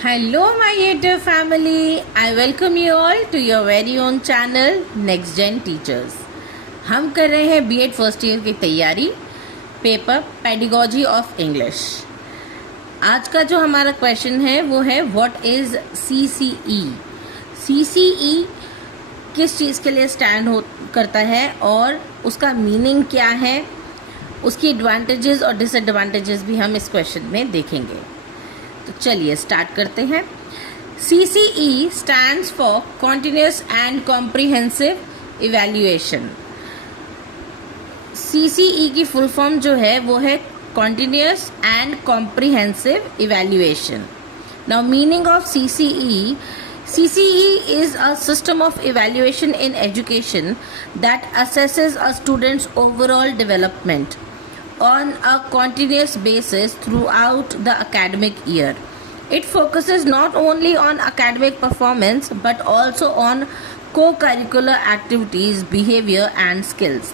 Hello my YouTube family, I welcome you all to your very own channel Next Gen Teachers। हम कर रहे हैं BEd first year की तैयारी, paper pedagogy of English. आज का जो हमारा क्वेश्चन है वो है व्हाट इज CCE। CCE किस चीज़ के लिए स्टैंड करता है और उसका मीनिंग क्या है, उसकी एडवांटेजेस और डिसएडवांटेजेस भी हम इस क्वेश्चन में देखेंगे। तो चलिए स्टार्ट करते हैं। CCE stands for continuous and comprehensive evaluation. CCE की फुल फॉर्म जो है वो है continuous and comprehensive evaluation. Now meaning of CCE is a system of evaluation in education that assesses a student's overall development on a continuous basis throughout the academic year. It focuses not only on academic performance but also on co-curricular activities, behavior and skills.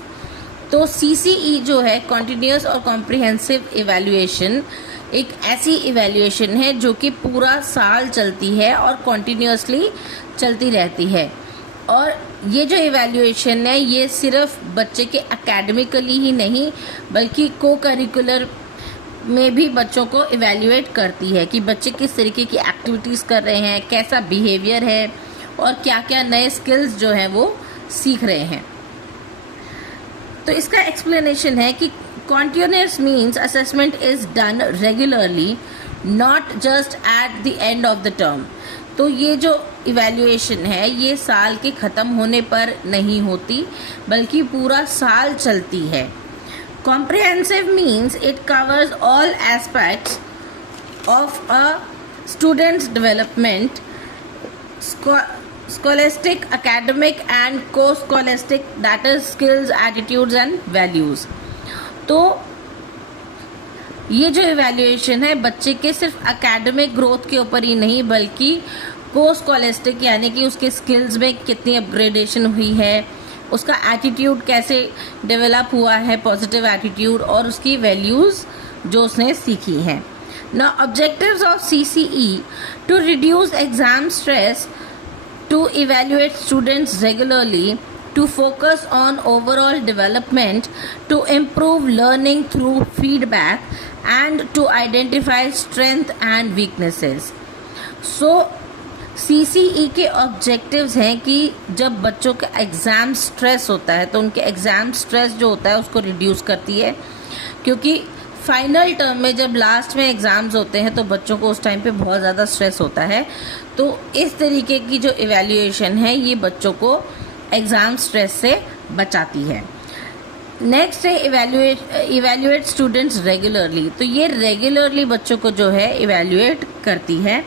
तो CCE जो है continuous और comprehensive evaluation एक ऐसी evaluation है जो कि पूरा साल चलती है और कॉन्टिन्यूसली चलती रहती है। और ये जो इवैल्यूएशन है ये सिर्फ बच्चे के एकेडमिकली ही नहीं बल्कि को करिकुलर में भी बच्चों को इवैल्यूएट करती है कि बच्चे किस तरीके की एक्टिविटीज़ कर रहे हैं, कैसा बिहेवियर है और क्या क्या नए स्किल्स जो हैं वो सीख रहे हैं। तो इसका एक्सप्लेनेशन है कि continuous means assessment is done regularly, not just at the end of the term। तो ये जो इवैल्यूएशन है ये साल के ख़त्म होने पर नहीं होती बल्कि पूरा साल चलती है। Comprehensive means it covers all aspects of a student's development, scholastic, academic and co-scholastic, that is skills, attitudes and values। तो ये जो इवैल्यूएशन है बच्चे के सिर्फ एकेडमिक ग्रोथ के ऊपर ही नहीं बल्कि को स्कॉलेस्टिक यानी कि उसके स्किल्स में कितनी अपग्रेडेशन हुई है, उसका एटीट्यूड कैसे डेवलप हुआ है, पॉजिटिव एटीट्यूड, और उसकी वैल्यूज़ जो उसने सीखी हैं। Now objectives of CCE to reduce exam stress, to evaluate students regularly, to focus on overall development, to improve learning through feedback and to identify strength and weaknesses। So CCE के objectives हैं कि जब बच्चों का exam stress होता है तो उनके एग्ज़ाम स्ट्रेस जो होता है उसको रिड्यूस करती है, क्योंकि फाइनल टर्म में जब लास्ट में एग्ज़ाम्स होते हैं तो बच्चों को उस टाइम पे बहुत ज़्यादा स्ट्रेस होता है। तो इस तरीके की जो इवैल्यूएशन है ये बच्चों को एग्ज़ाम स्ट्रेस से बचाती है। नेक्स्ट है इवैल्यूएट स्टूडेंट्स रेगुलरली। तो ये रेगुलरली बच्चों को जो है इवैल्यूएट करती है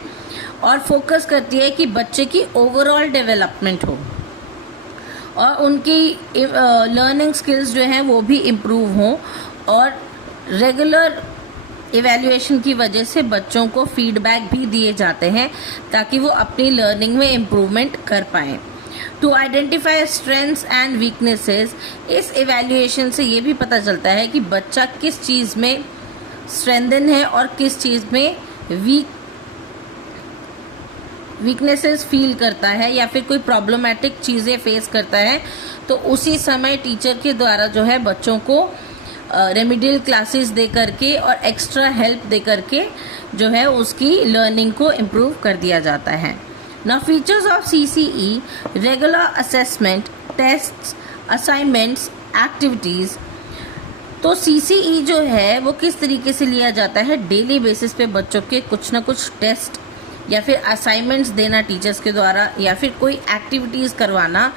और फोकस करती है कि बच्चे की ओवरऑल डेवलपमेंट हो और उनकी लर्निंग स्किल्स जो हैं वो भी इम्प्रूव हों। और रेगुलर इवैल्यूएशन की वजह से बच्चों को फीडबैक भी दिए जाते हैं ताकि वो अपनी लर्निंग में इम्प्रूवमेंट कर पाएँ। To identify strengths and weaknesses, इस इवैल्यूएशन से ये भी पता चलता है कि बच्चा किस चीज़ में स्ट्रेंथन है और किस चीज़ में वीकनेसेस फील करता है या फिर कोई प्रॉब्लमेटिक चीज़ें फेस करता है। तो उसी समय टीचर के द्वारा जो है बच्चों को रेमिडियल क्लासेस दे करके और एक्स्ट्रा हेल्प दे करके जो है उसकी लर्निंग को इम्प्रूव कर दिया जाता है। Now features of CCE: regular assessment, tests, assignments, activities। तो CCE जो है वो किस तरीके से लिया जाता है, डेली बेसिस पे बच्चों के कुछ ना कुछ टेस्ट या फिर असाइनमेंट्स देना टीचर्स के द्वारा या फिर कोई एक्टिविटीज़ करवाना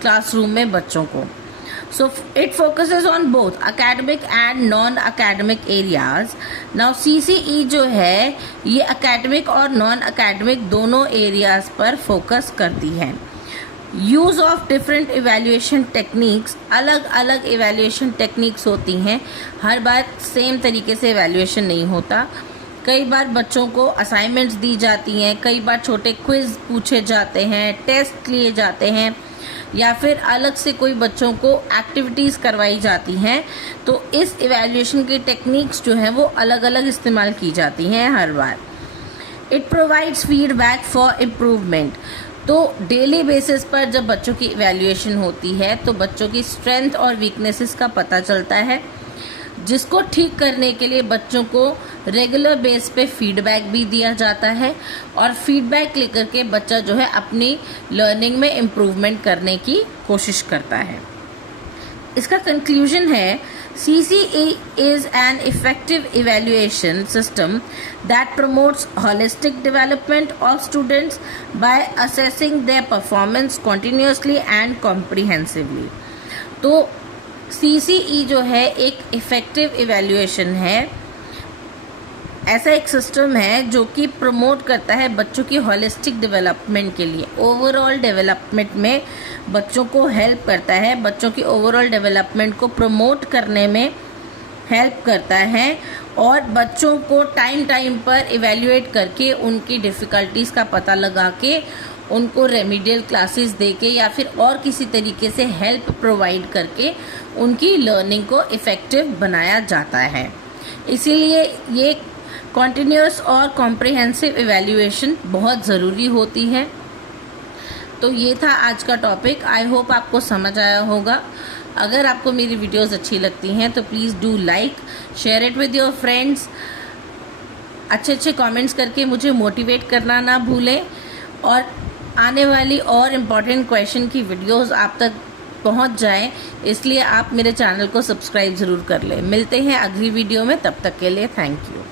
क्लासरूम में बच्चों को। So it focuses on both academic and non-academic areas। Now CCE जो है ये academic और non-academic दोनों areas पर focus करती है। Use of different evaluation techniques, अलग अलग evaluation techniques होती हैं, हर बार सेम तरीके से evaluation नहीं होता। कई बार बच्चों को असाइनमेंट्स दी जाती हैं, कई बार छोटे क्विज पूछे जाते हैं, टेस्ट लिए जाते हैं या फिर अलग से कोई बच्चों को एक्टिविटीज़ करवाई जाती हैं। तो इस इवैल्यूएशन की टेक्निक्स जो हैं वो अलग अलग इस्तेमाल की जाती हैं हर बार। It provides feedback for improvement. तो डेली बेसिस पर जब बच्चों की इवैल्यूएशन होती है तो बच्चों की स्ट्रेंथ और वीकनेसेस का पता चलता है, जिसको ठीक करने के लिए बच्चों को रेगुलर बेस पे फीडबैक भी दिया जाता है और फीडबैक लेकर के बच्चा जो है अपनी लर्निंग में इम्प्रूवमेंट करने की कोशिश करता है। इसका कंक्लूजन है, CCE is an effective evaluation system that promotes holistic development of students by assessing their performance continuously and comprehensively। तो CCE जो है एक इफेक्टिव इवैल्यूएशन है, ऐसा एक सिस्टम है जो कि प्रमोट करता है बच्चों की होलिस्टिक डेवलपमेंट के लिए, ओवरऑल डेवलपमेंट में बच्चों को हेल्प करता है, बच्चों की ओवरऑल डेवलपमेंट को प्रमोट करने में हेल्प करता है और बच्चों को टाइम पर इवैल्यूएट करके उनकी डिफ़िकल्टीज़ का पता लगा के उनको रेमिडियल क्लासेस दे के या फिर और किसी तरीके से हेल्प प्रोवाइड करके उनकी लर्निंग को इफ़ेक्टिव बनाया जाता है। इसीलिए ये कॉन्टिन्यूस और कॉम्प्रिहेंसिव इवैल्यूएशन बहुत ज़रूरी होती है। तो ये था आज का टॉपिक। आई होप आपको समझ आया होगा। अगर आपको मेरी वीडियोस अच्छी लगती हैं तो please do like, share it with your friends. अच्छे कमेंट्स करके मुझे मोटिवेट करना ना भूलें और आने वाली और इम्पॉर्टेंट क्वेश्चन की वीडियोस आप तक पहुंच जाएं, इसलिए आप मेरे चैनल को सब्सक्राइब ज़रूर कर लें। मिलते हैं अगली वीडियो में, तब तक के लिए थैंक यू।